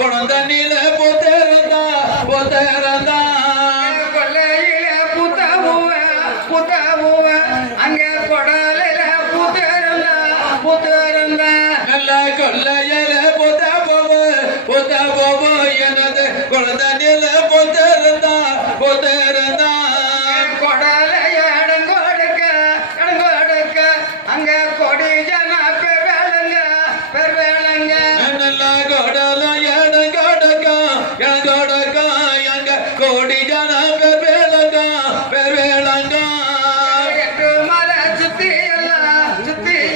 குழந்தண்ணில புத்தரந்தா புத்தரந்தா கொள்ளையில புத்தமுவ அங்க கொடலையில புத்தரந்தா நல்ல கொள்ளையில புத்த போவ எனது குழந்தண்ணில புத்தரந்தா புத்தரந்தா கொடலைய இடங்கொடுக்க அங்க கொடி ஜன பெருவேளங்க நல்ல கொடல எனகொடுக்க எங்க கோடி ஜன பெருவேளங்க எட்டு மலை சுத்தி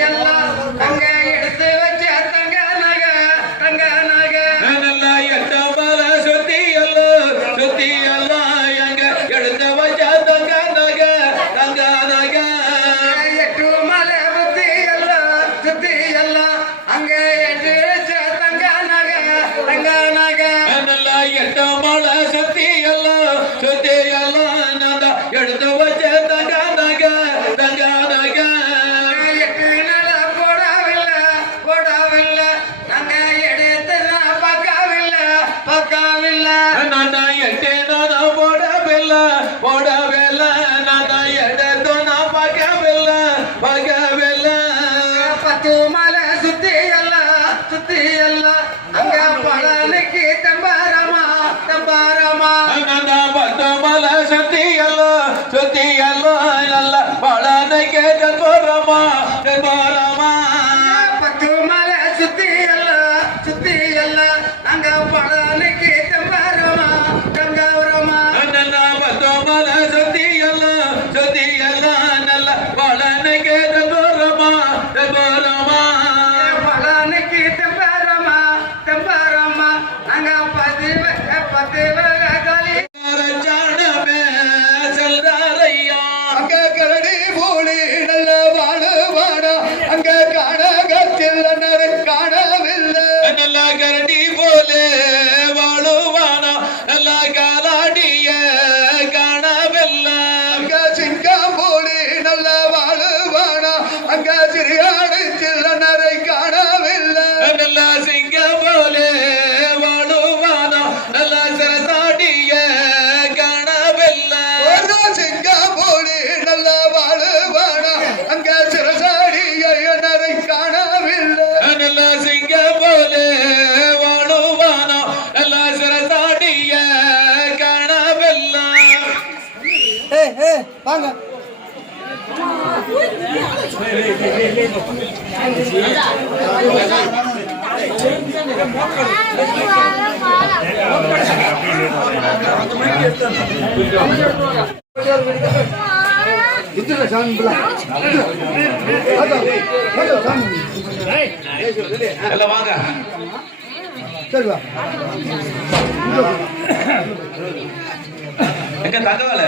எல்லாம் அங்க எடுத்து வச்ச தங்க நகை நல்ல எட்ட மல சுத்தி எல்லாம் எங்க எடுத்த வச்ச தங்க நகை எட்டு மலை சுத்தி எல்லாம் அங்க எடுத்து வச்ச தங்க நகை நல்ல எட்ட மல சுத்தி எல்லாம் நான் எடுத்து வச்ச தங்க நகை எட்டு நில போடவில்லை நாங்க எடுத்து பக்காவில்லை நான் எட்டேனோ போடவில்லை நான் எடுத்து நான் பார்க்கவில்லை பத்து மலை சுத்தி எல்லாம் அங்க பழனிக்கு தம்பாரமா நான் பத்து மலை சுத்தி எல்லாம் நல்ல பழனைக்கு போறமா பத்து மலை சுத்தி எல்லாம் அங்க பழனிக்கு தம்பாரமா பத்து மலை சுத்தி எல்லாம் நல்ல பழனைக்கு போறமா பழனிக்கு தம்பாரமா அங்க பத்து காலி அங்க கரடி போலி நல்ல வாழ அங்க காணகத்தில் காணவில்லை நல்ல கரடி போலே வாழுவானா நல்ல காலாடிய காணவில்லை அங்க சிங்கம் போலி நல்ல வாழுவானா அங்க சிறியாடு சில்லனரை காணவில்லை நல்ல சிங்கம் போலே வாழுவானா நல்ல சிறசாடிய காணவில்லை சிங்கம் போலி நல்ல வாழுவானா அங்க சிறசாடிய நரை காணவில்லை நல்ல சிங்கம் போலே வாழுவானா நல்ல சிறசாடிய காணவில்லை வாங்க எல்லாம் வாங்க எங்க தங்கவேல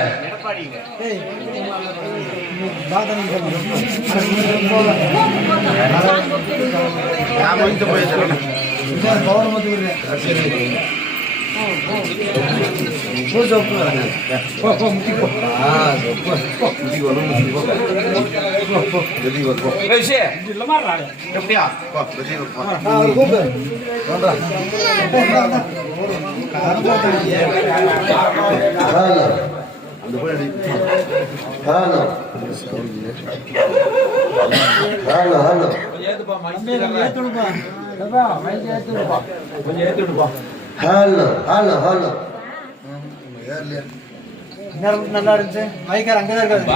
நல்லா இருந்துச்சு மைக்கர் அங்கதான்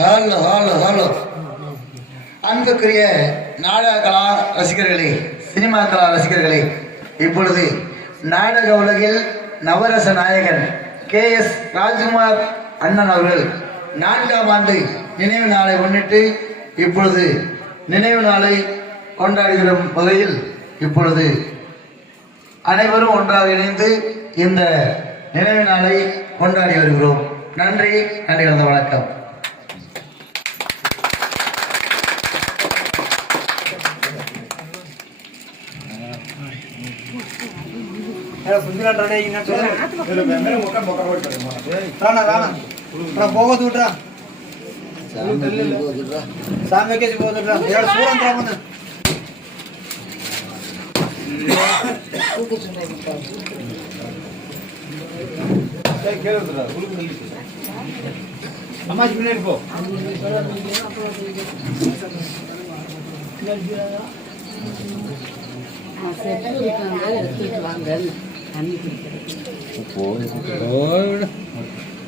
ஹலோ அன்புக்குரிய நாடக கலா ரசிகர்களே, சினிமா கலா ரசிகர்களே, இப்பொழுது நாடக உலகில் நவரச நாயகன் KS ராஜ்குமார் அண்ணன் அவர்கள் 4ஆம் ஆண்டு நினைவு நாளை முன்னிட்டு இப்பொழுது நினைவு நாளை கொண்டாடுகிற வகையில் இப்பொழுது அனைவரும் ஒன்றாக இணைந்து இந்த நினைவு நாளை கொண்டாடி வருகிறோம். நன்றி கலந்த வணக்கம். పోగొట్టుకుంటారా సామెకేసి పోతుంటారా 2 సూరంతా அம்மாச்சி முன்னாடி போ.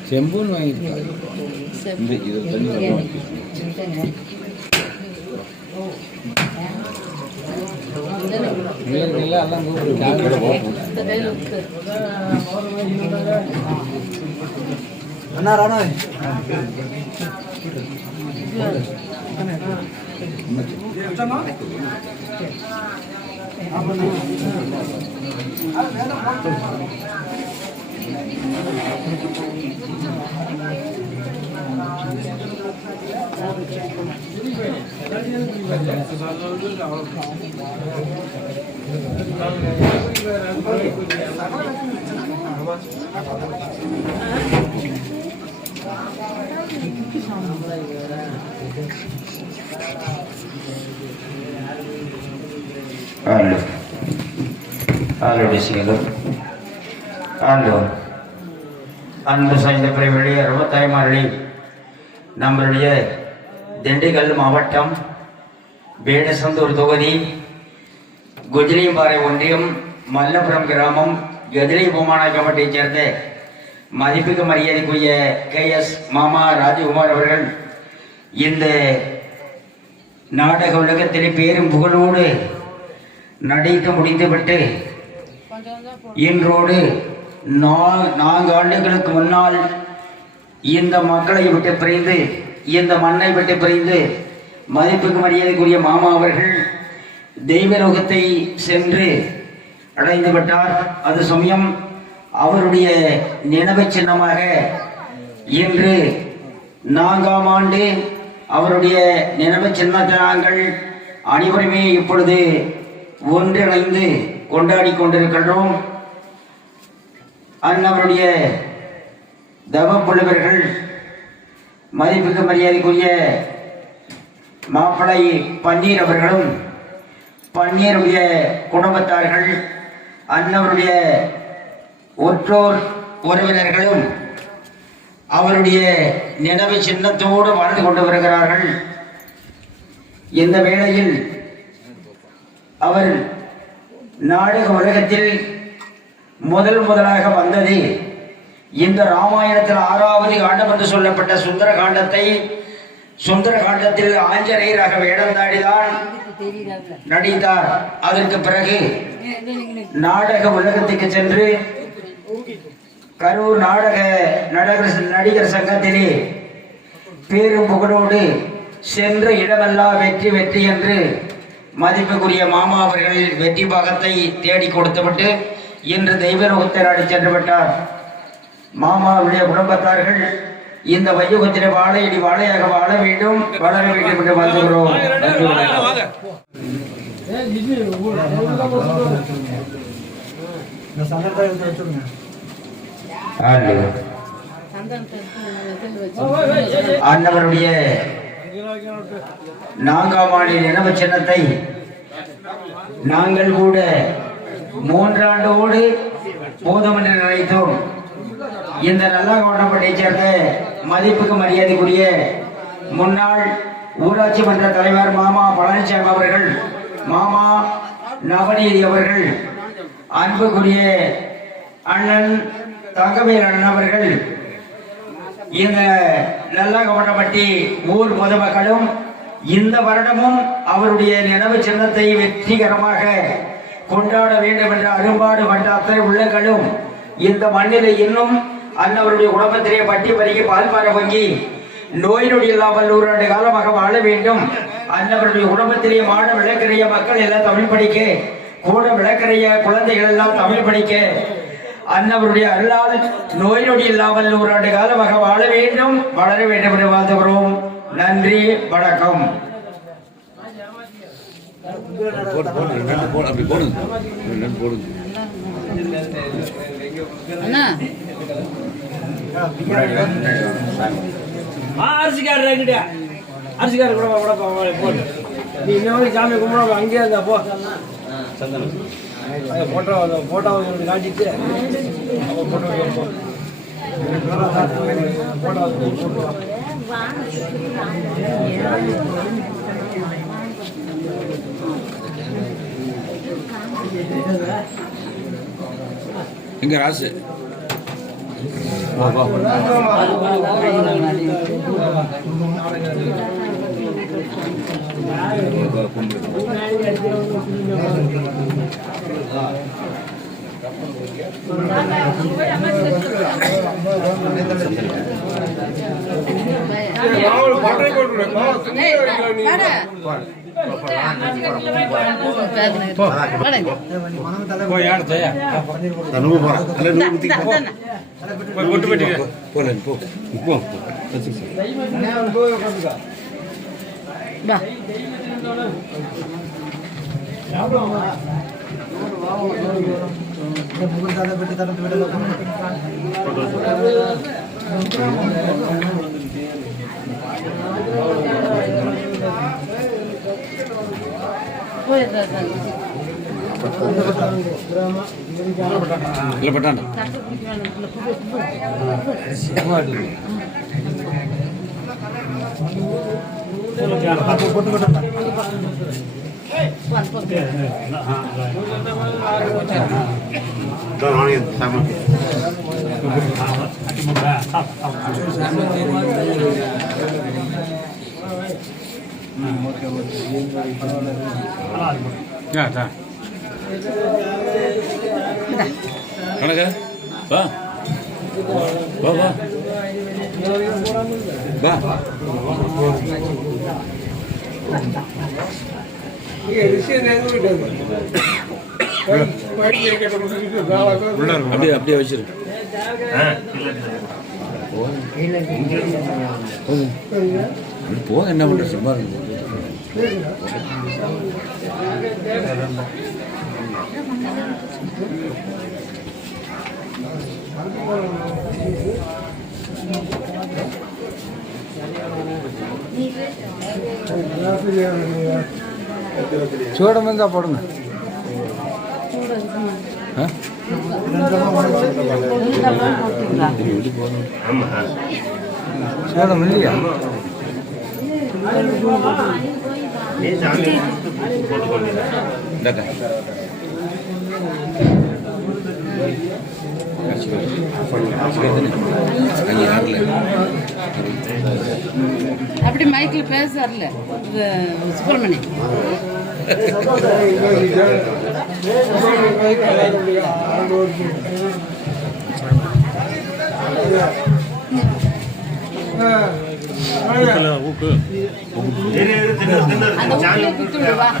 செம்புன்னு வாங்கிட்டு எல்லாம் அண்ணா ராணா அன்பு சாய்ந்த பிரிவுடைய அறுபத்தாய்மார்களே, நம்மளுடைய திண்டுக்கல் மாவட்டம் வேடசந்தூர் தொகுதி குஜிலியம்பாறை ஒன்றியம் மல்லபுரம் கிராமம் எதிரி பூமானாய் கமிட்டியைச் சேர்ந்த மதிப்புக்கு மரியாதைக்குரிய KS மாமா ராஜகுமார் அவர்கள் இந்த நாடக உலகத்தில் பேரும் புகழோடு நடிக்க முடிந்துவிட்டு இன்றோடு 4 ஆண்டுகளுக்கு முன்னால் இந்த மக்களை விட்டு பிரிந்து இந்த மண்ணை விட்டு பிரிந்து மதிப்புக்கு மரியாதைக்குரிய மாமா அவர்கள் தெய்வலோகத்தை சென்று அடைந்து விட்டார். அது சமயம் அவருடைய நினைவு சின்னமாக இன்று 4ஆம் ஆண்டு அவருடைய நினைவு சின்னத்தை நாங்கள் அனைவருமே இப்பொழுது ஒன்றிணைந்து கொண்டாடி கொண்டிருக்கின்றோம். அன்னவருடைய தவப்புலவர்கள் மதிப்புக்கு மரியாதைக்குரிய மாப்பிள்ளை பன்னீர் அவர்களும் பன்னீருடைய குடும்பத்தார்கள் அன்னவருடைய ஒற்றோர் உறவினர்களும் அவருடைய நினைவு சின்னத்தோடு வாழ்ந்து கொண்டு வருகிறார்கள். இந்த வேளையில் அவர் நாடக உலகத்தில் முதலாக வந்தது இந்த ராமாயணத்தில் 6வது காண்டம் என்று சொல்லப்பட்ட சுந்தர காண்டத்தில் ஆஞ்சநேயராக வேடந்தாடிதான் நடித்தார். அதற்கு பிறகு நாடக உலகத்துக்கு சென்று கரூர் நடிகர் சங்கத்திலே பேரும் புகழோடு சென்ற இடமெல்லாம் வெற்றி என்று மதிப்புக்குரிய மாமா அவர்கள் வெற்றி பாகத்தை தேடி கொடுத்துவிட்டு இன்று தெய்வலோகத்தை நாடி சென்று விட்டார். மாமாவுடைய குடும்பத்தார்கள் இந்த வையுகத்திலே வாழையடி வாழையாக வாழ வேண்டும், வளர வேண்டும் என்று வந்துகிறோம். அன்னவருடைய 4ஆம் ஆண்டு நினைவு சின்னத்தை நாங்கள் கூட 3 ஆண்டோடு போதும் என்று நினைத்தோம். இந்த நல்லகோட்டப்பட்டியைச் சேர்ந்த மதிப்புக்கு மரியாதைக்குரிய முன்னாள் ஊராட்சி மன்ற தலைவர் மாமா பழனிசாமி அவர்கள், மாமா நவநீதி அவர்கள், அன்புக்குரிய அண்ணன் தங்கவேல் அண்ணன் அவர்கள், இந்த நல்லகோட்டப்பட்டி ஊர் பொதுமக்களும் இந்த வருடமும் அவருடைய நினைவு சின்னத்தை வெற்றிகரமாக கொண்டாட வேண்டும் என்ற அரும்பாடு கொண்ட அத்தனை உள்ளங்களும் இந்த மண்ணிலே இன்னும் அன்னவருடைய குடும்பத்திலே பட்டி பறிக்க பால்பார வங்கி நோய் நொடி இல்லாமல் 100 ஆண்டு காலமாக வாழ வேண்டும். அன்னவருடைய குடும்பத்திலே மாட விளக்கறிய மக்கள் எல்லாம் தமிழ் படிக்க, கூட விளக்கறிய குழந்தைகள் எல்லாம் தமிழ் படிக்க அன்னவருடைய அருளால் நோய் நொடி இல்லாமல் 100 ஆண்டு காலமாக வாழ வேண்டும், வளர வேண்டும் என்று வாழ்த்துகிறோம். நன்றி, வணக்கம். அரிசிக்கார கூட போட்டு நீ இன்னொரு சாமி கும்பிட அங்கேயே இருந்தா போ. போட்டோ காட்டிட்டு எங்க ராசு இல்ல பட்டாண்டா கணக்க வா வா வா வா அப்படியே அப்படியே வச்சிரு போக என்ன பண்ற சும்மா சூடம் இருந்தா போடுங்க சூடம் இல்லையா அப்படி மைக்கில் பேசார்ல சுப்பிரமணியம்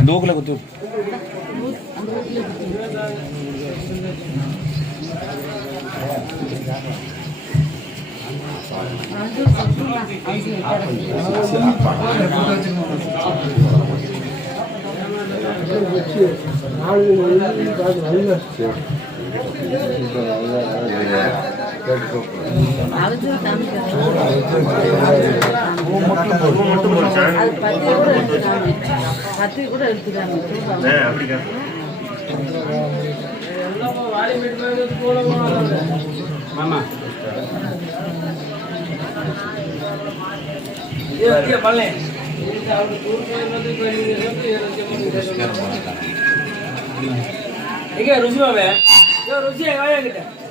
தூக்கில் குத்து பத்தி கூட எடுத்துக்காங்க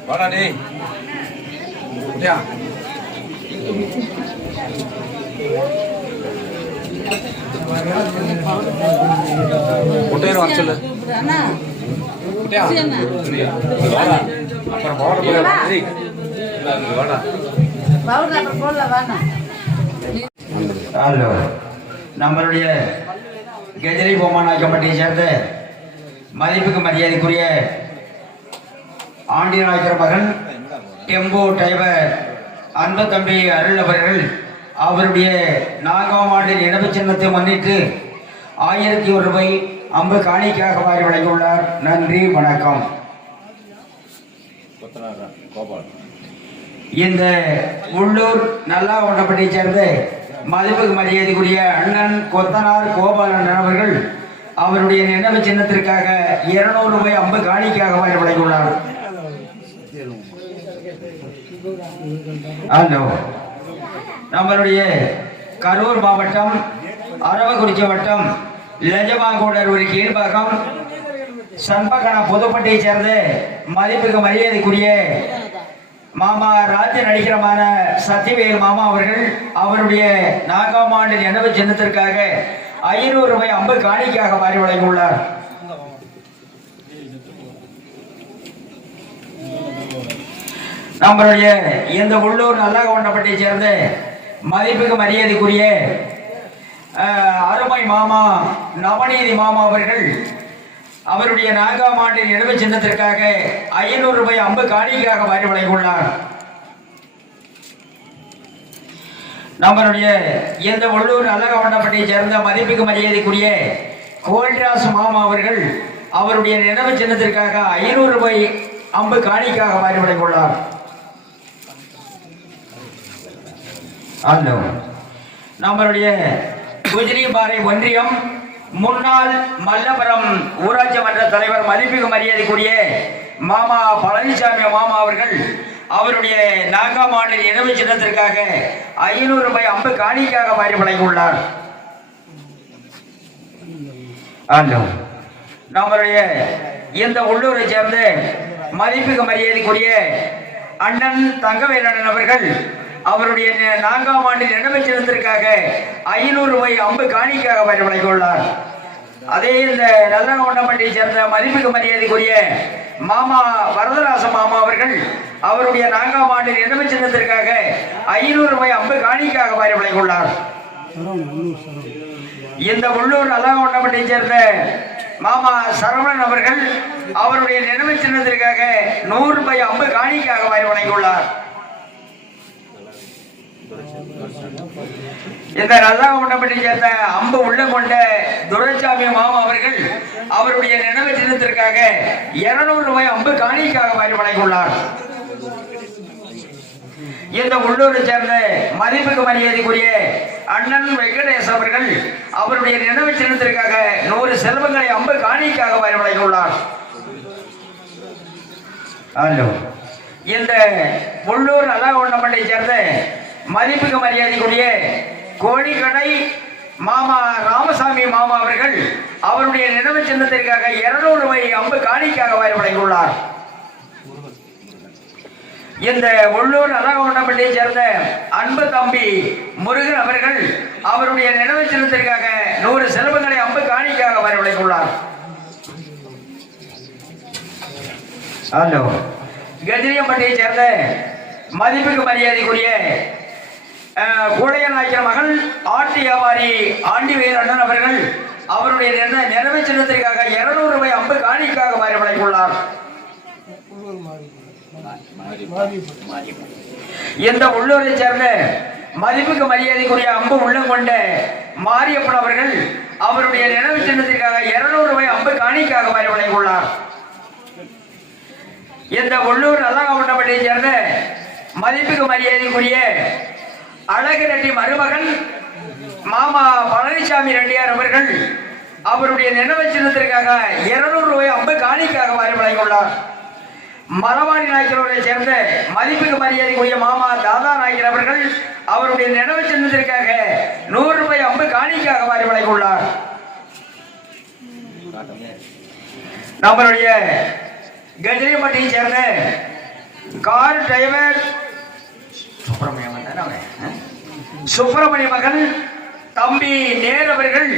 வாடா டேய் குட்டியா குட்டையர் வர சொல்லு குட்டியா வாடா அப்புறம் வாடா நம்மளுடைய கெஜரி பொம்மநாய் கமிட்டியை சேர்ந்த மதிப்புக்கு மரியாதைக்குரிய ஆண்டி நாயக்கர் மகன் டெம்போ டிரைவர் அன்பு தம்பி அருள் அவர்கள் அவருடைய 4ஆம் ஆண்டு நினைவு சின்னத்தை முன்னிட்டு 1001 ரூபாய் அம்பு காணிக்கையாக வாரி வழங்கியுள்ளார். நன்றி, வணக்கம். இந்த உள்ளூர் நல்லா ஒன்றப்பட்டியை சேர்ந்த மதிப்புக்கு மரியாதைக்குரிய அண்ணன் கொத்தனார் கோபாலன் அவர்கள் அவருடைய நினைவு சின்னத்திற்காக 200 ரூபாய் அம்பு காணிக்கையாக வழங்கியுள்ளார். ஹலோ, நம்மளுடைய கரூர் மாவட்டம் அரவக்குறிச்சி வட்டம் லெஜமாங்கோடர் ஒரு கீழ்பாகம் சண்பகண புதுப்பட்டியை சேர்ந்த மதிப்புக்கு மரியாதைக்குரிய மாமா ராஜ்ய நடிகரமான சத்திவேல் மாமா அவர்கள் அவருடைய 4ஆம் ஆண்டு நினைவு சின்னத்திற்காக 500 ரூபாய் அம்பு காணிக்கையாக மாறி வழங்கியுள்ளார். நம்மளுடைய இந்த உள்ளூர் நல்லாகவுண்டப்பட்டியை சேர்ந்த மதிப்புக்கு மரியாதைக்குரிய அருமை மாமா நவநீதி மாமா அவர்கள் அவருடைய 4ஆம் ஆண்டு நினைவு சின்னத்திற்காக 500 ரூபாய் அம்பு காணிக்கையாக மாறி வழங்கியுள்ளார். நம்மளுடைய இந்த உள்ளூர் நல்லாகவுண்டப்பட்டியை சேர்ந்த மதிப்புக்கு மரியாதைக்குரிய கோல்ராஸ் மாமா அவர்கள் அவருடைய நினைவு சின்னத்திற்காக 500 ரூபாய் அம்பு காணிக்கையாக மாறி வழங்கியுள்ளார். நம்மளுடைய குஜிலிபாறை ஒன்றியம் முன்னாள் மல்லபுரம் ஊராட்சி மன்ற தலைவர் மதிப்புக்கு மரியாதைக்குரிய மாமா பழனிசாமி மாமா அவர்கள் அவருடைய 4ஆம் ஆண்டு நினைவு சின்னத்திற்காக 500 ரூபாய் அம்பு காணிக்கையாக மாறி வழங்கியுள்ளார். நம்மளுடைய இந்த உள்ளூரை சேர்ந்த மதிப்புக்கு மரியாதைக்குரிய அண்ணன் தங்கவேலன் அவர்கள் அவருடைய 4ஆம் ஆண்டு நினைவு சின்னத்திற்காக 500 ரூபாய் அம்பு காணிக்கையாக மாறி வழங்கியுள்ளார். அதே இந்த நல்லகவுண்டப்பட்டியை சேர்ந்த மதிப்புக்கு மரியாதைக்குரிய மாமா வரதராச மாமா அவர்கள் அவருடைய 4ஆம் ஆண்டு நினைவு சின்னத்திற்காக 500 ரூபாய் அம்பு காணிக்கையாக மாறி வழங்கியுள்ளார். இந்த உள்ளூர் நல்லகவுண்டப்பட்டியை சேர்ந்த மாமா சரவணன் அவர்கள் அவருடைய நினைவு சின்னத்திற்காக 100 ரூபாய் அம்பு காணிக்கையாக மாறி வழங்கியுள்ளார். இந்த நல்லகவுண்டப்பட்டியை சேர்ந்த அம்பு உள்ளம் கொண்ட துரைசாமி மாமா அவர்கள் அவருடைய நினைவு சின்னத்திற்காக 200 ரூபாய் அம்பு காணிக்கையாக மாறி வழங்கியுள்ளார். இந்த உள்ளூரை சேர்ந்த மதிப்புக்கு மரியாதைக்குரிய அண்ணன் வெங்கடேஷ் அவர்கள் அவருடைய நினைவு சின்னத்திற்காக 100 செல்வங்களை அம்பு காணிக்கையாக மாறி வழங்கியுள்ளார். இந்த உள்ளூர் நல்லகவுண்டப்பட்டியை சேர்ந்த மதிப்புக்கு மரியாதைக்குரிய கோழிக்கடை மாமா ராமசாமி மாமா அவர்கள் அவருடைய நினைவு சின்னத்திற்காக 200 ரூபாய் அம்பு காணிக்கையாக மாறி வழங்கியுள்ளார். இந்த உள்ளூர் நல்லகவுண்டப்பட்டியை சேர்ந்த அன்பு தம்பி முருகன் அவர்கள் அவருடைய நினைவு சின்னத்திற்காக 100 செல்வங்களை அம்பு காணிக்கையாக மாறி வழங்கியுள்ளார். கஜிரியம்பட்டியை சேர்ந்த மதிப்புக்கு மரியாதைக்குரிய கூடையநாயக்கர் மகள் ஆட்டு வியாபாரி ஆண்டிவேல் அண்ணன் அவர்கள் அவருடைய நினைவு சின்னத்திற்காக 200 ரூபாய் அம்பு காணிக்கையாக மாறி வழங்கியுள்ளார். இந்த உள்ளூரை சேர்ந்த மதிப்புக்கு மரியாதைக்குரிய அம்பு உள்ளம் கொண்ட மாரியப்பன் அவர்கள் அவருடைய நினைவு சின்னத்திற்காக 200 ரூபாய் அம்பு காணிக்கையாக மாறி வழங்கியுள்ளார். இந்த உள்ளூர் நல்லகவுண்டப்பட்டியை சேர்ந்த மதிப்புக்கு மரியாதைக்குரிய அழகு ரெட்டி மருமகன் மாமா பழனிசாமி ரெட்டியார் அவர்கள் அவருடைய நினைவு சின்னத்திற்காக 200 ரூபாய் அம்பு காணிக்கையாக மாறி வழங்கியுள்ளார். மரவாடி நாயக்கரை சேர்ந்த மதிப்புக்கு மரியாதைக்குரிய மாமா தாதா நாயக்கர் அவர்கள் அவருடைய நினைவு சின்னத்திற்காக 100 ரூபாய் அம்பு காணிக்கையாக மாறி வழங்கியுள்ளார். நம்மளுடைய கஜிரியம்பட்டியை சேர்ந்த கார் டிரைவர் சுப்பிரமணிய மகன் தம்பி நேர் அவர்கள்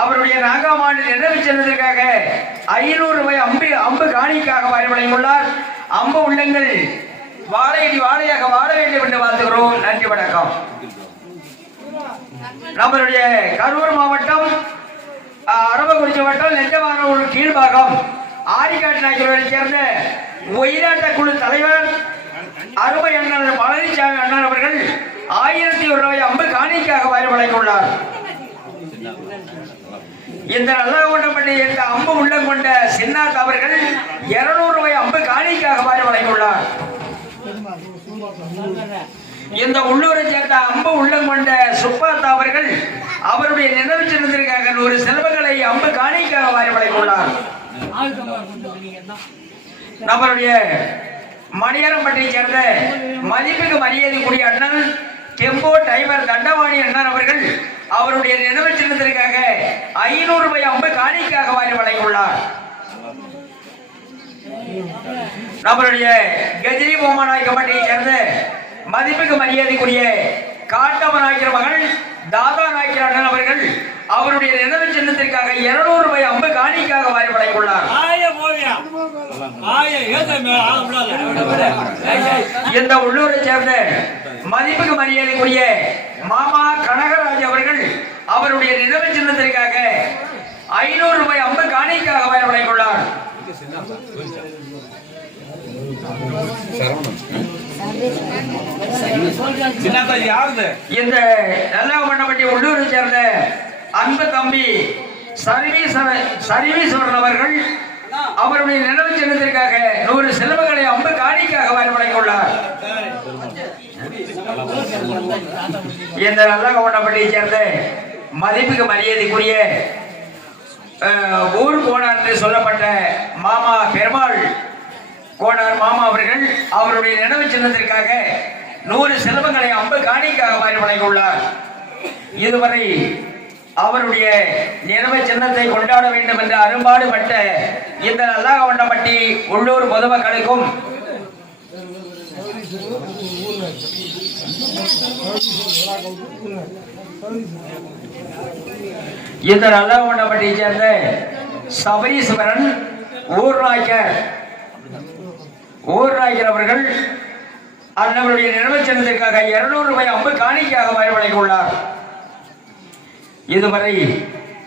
அவருடைய 4ஆம் ஆண்டு நினைவு சின்னத்திற்காக 500 ரூபாய் அம்பு காணிக்கையாக மாறி வழங்கியுள்ளார். அம்பு உள்ளங்கள் வாழையடி வாழையாக வாழ வேண்டும் என்று வாழ்த்துகிறோம். நன்றி, வணக்கம். நம்மளுடைய கரூர் மாவட்டம் அரவக்குறிச்சி வட்டம் நெஞ்சவானூர் கீழ்பாகம் ஆரிக்காட்டு நாயக்கரை சேர்ந்த ஒயிலாட்ட குழு தலைவர் அருமை அண்ணன் பழனிசாமி அண்ணன் அவர்கள் 1001 ரூபாய் அம்பு காணிக்கையாக மாறி வழங்கியுள்ளார். இந்த நல்லகவுண்டப்பட்டியை அம்பு உள்ளம் கொண்ட சின்னாத் அவர்கள் 200 ரூபாய் அம்பு காணிக்கையாக மாறி வழங்கியுள்ளார். இந்த உள்ளூரை சேர்ந்த அம்பு உள்ளம் கொண்ட சுப்பாத் அவர்கள் அவருடைய நினைவு சின்னத்திற்காக 100 செல்வங்களை அம்பு காணிக்காக வாரி வழங்கியுள்ளார். நம்மளுடைய மணியரம்பட்டியை சேர்ந்த மதிப்புக்கு மரியாதைக்குரிய அண்ணன் கெம்போ டைவர் தண்டவாணி அண்ணன் அவர்கள் அவருடைய நினைவு சின்னத்திற்காக 500 ரூபாய் அம்பு காணிக்காக வாரி வழங்கியுள்ளார். நம்மளுடைய கஜினி பொம்மநாயக்கப்பட்டியை சேர்ந்த மதிப்புக்கு மரியாதைக்குரிய காட்டம நாயக்கர் மகள் தாதா நாயக்கர் அண்ணன் அவர்கள் அவருடைய நினைவு சின்னத்திற்காக 200 ரூபாய் அம்பு காணிக்காக வாரி வழங்கியுள்ளார். இந்த உள்ளூரை சேர்ந்த மதிப்புக்கு மரியாதைக்குரிய மாமா கனகராஜ் அவர்கள் அவருடைய நினைவு சின்னத்திற்காக 500 ரூபாய் அம்பு காணிக்காக வாரி வழங்கியுள்ளார். இந்த நல்லாமண்டப்பட்டி உள்ளூரை சேர்ந்த அன்பு தம்பி சர்வீஸ்வரன் அவர்கள் அவருடைய நினைவு சின்னத்திற்காக 100 செல்வங்களை அம்பு காணிக்காக வாரி வழங்கியுள்ளார். இந்த நல்லாமண்டப்பட்டியை சேர்ந்த மதிப்புக்கு மரியாதைக்குரிய ஊர் கோணார் என்று சொல்லப்பட்ட மாமா பெருமாள் கோணார் மாமா அவர்கள் அவருடைய நினைவு சின்னத்திற்காக 100 செல்வங்களை அம்பு காணிக்காக வாரி வழங்கியுள்ளார். இதுவரை அவருடைய நினைவு சின்னத்தை கொண்டாட வேண்டும் என்ற அரும்பாடுபட்ட இந்த நல்லாகவண்டப்பட்டி உள்ளூர் பொதுமக்களுக்கும் இந்த நல்லாகவண்டப்பட்டியை சேர்ந்த சபரீஸ்வரன் ஊர்நாயக்கர் அவர்கள் அண்ணவருடைய நினைவு சின்னத்திற்காக 200 ரூபாய் அம்பு காணிக்காக வாரி வழங்கியுள்ளார். இதுவரை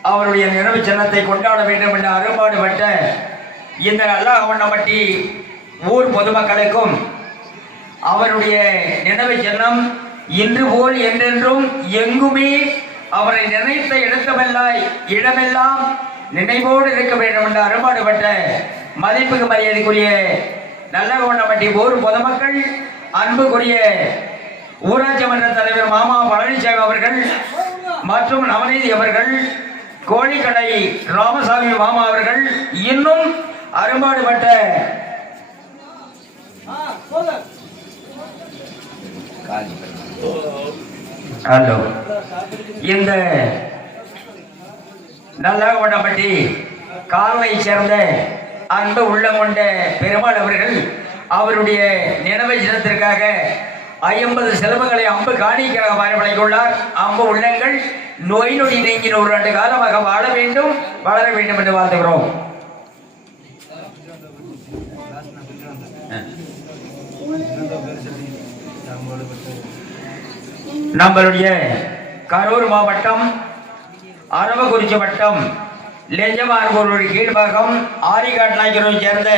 அவருடைய நினைவு சின்னத்தை கொண்டாட வேண்டும் என்ற அரும்பாடுபட்ட இந்த நல்லாகவண்டப்பட்டி ஊர் பொதுமக்களுக்கும் அவருடைய நினைவு சின்னம் இன்று போல் என்றென்றும் எங்குமே அவரை நினைத்த இடமெல்லாம் நினைவோடு இருக்க வேண்டும் என்ற அரும்பாடுபட்ட மதிப்புக்கு மரியாதைக்குரிய நல்லாகவண்டப்பட்டி ஊர் பொதுமக்கள், அன்புக்குரிய ஊராட்சி மன்ற தலைவர் மாமா பழனிசாமி அவர்கள் மற்றும் நவநீதி அவர்கள், கோழிக்கடை ராமசாமி மாமா அவர்கள், இன்னும் அரும்பாடுபட்ட இந்த நல்லாகவண்டப்பட்டி கால்வை சேர்ந்த அன்பு உள்ளம் கொண்ட பெருமாள் அவர்கள் அவருடைய நினைவு சின்னத்திற்காக 50 செல்வங்களை அம்பு காணிக்காக வாரி வழங்கியுள்ளார். அம்பு உள்ளங்கள் நோய் நொடி நீங்கி 100 ஆண்டு காலமாக வாழ வேண்டும், வளர வேண்டும் என்று வாழ்த்துகிறோம். நம்மளுடைய கரூர் மாவட்டம் அரவக்குறிச்சி வட்டம் லெஞ்சமார்பூர் கீழ்பாகம் ஆரிகாட் நாயக்கரை சேர்ந்த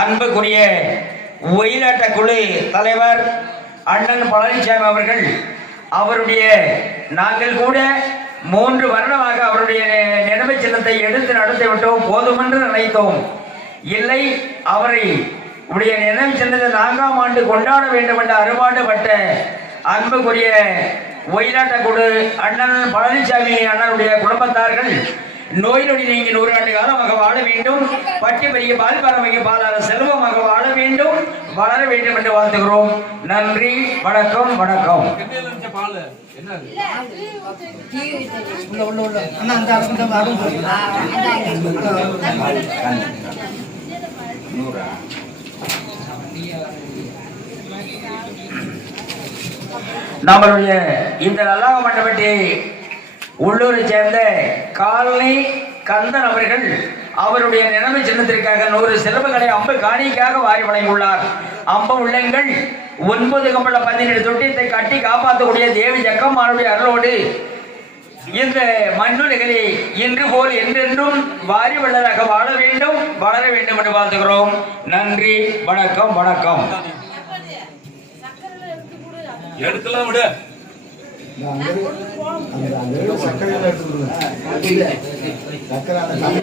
அன்புக்குரிய ஒயிலாட்ட குழு தலைவர் அண்ணன் பழனிசாமி அவர்கள் அவருடைய நாங்கள் கூட 3 வருடமாக அவருடைய நினைவு சின்னத்தை எடுத்து நடத்தி விட்டோம், போதுமென்று நினைத்தோம். இல்லை, அவரை உடைய நினைவு சின்னத்தை 4ஆம் ஆண்டு கொண்டாட வேண்டும் என்ற அரும்பாடுபட்ட அன்புக்குரிய ஒயிலாட்ட குழு அண்ணன் பழனிசாமி அண்ணனுடைய குடும்பத்தார்கள் நோய் நொடி நீங்கி 100 ஆண்டு காலமாக வாழ வேண்டும், பட்டி பெரிய பால் பரமைக்கு பாலான செல்வமாக வாழ வேண்டும், வளர வேண்டும் என்று வாழ்த்துகிறோம். நன்றி, வணக்கம். வணக்கம். நம்மளுடைய இந்த நல்லாகவண்டப்பட்டி உள்ளூரை சேர்ந்த காலனி கந்தன் அவர்கள் அவருடைய நினைவு சின்னத்திற்காக 100 செல்வங்களை அம்பு காணிக்காக வாரி வழங்கியுள்ளார். அம்பு உள்ளங்கள் 9 கம்பள 17 தொட்டியத்தை கட்டி காப்பாற்றக்கூடிய தேவி ஜக்கம்மாளுடைய அருளோடு இந்த மண்ணுலகிலே இன்று போல் என்றென்றும் வாரி வள்ளலாக வாழ வேண்டும், வளர வேண்டும் என்று வாழ்த்துகிறோம். நன்றி, வணக்கம். வணக்கம். எடுக்கலாம் விட சக்கரை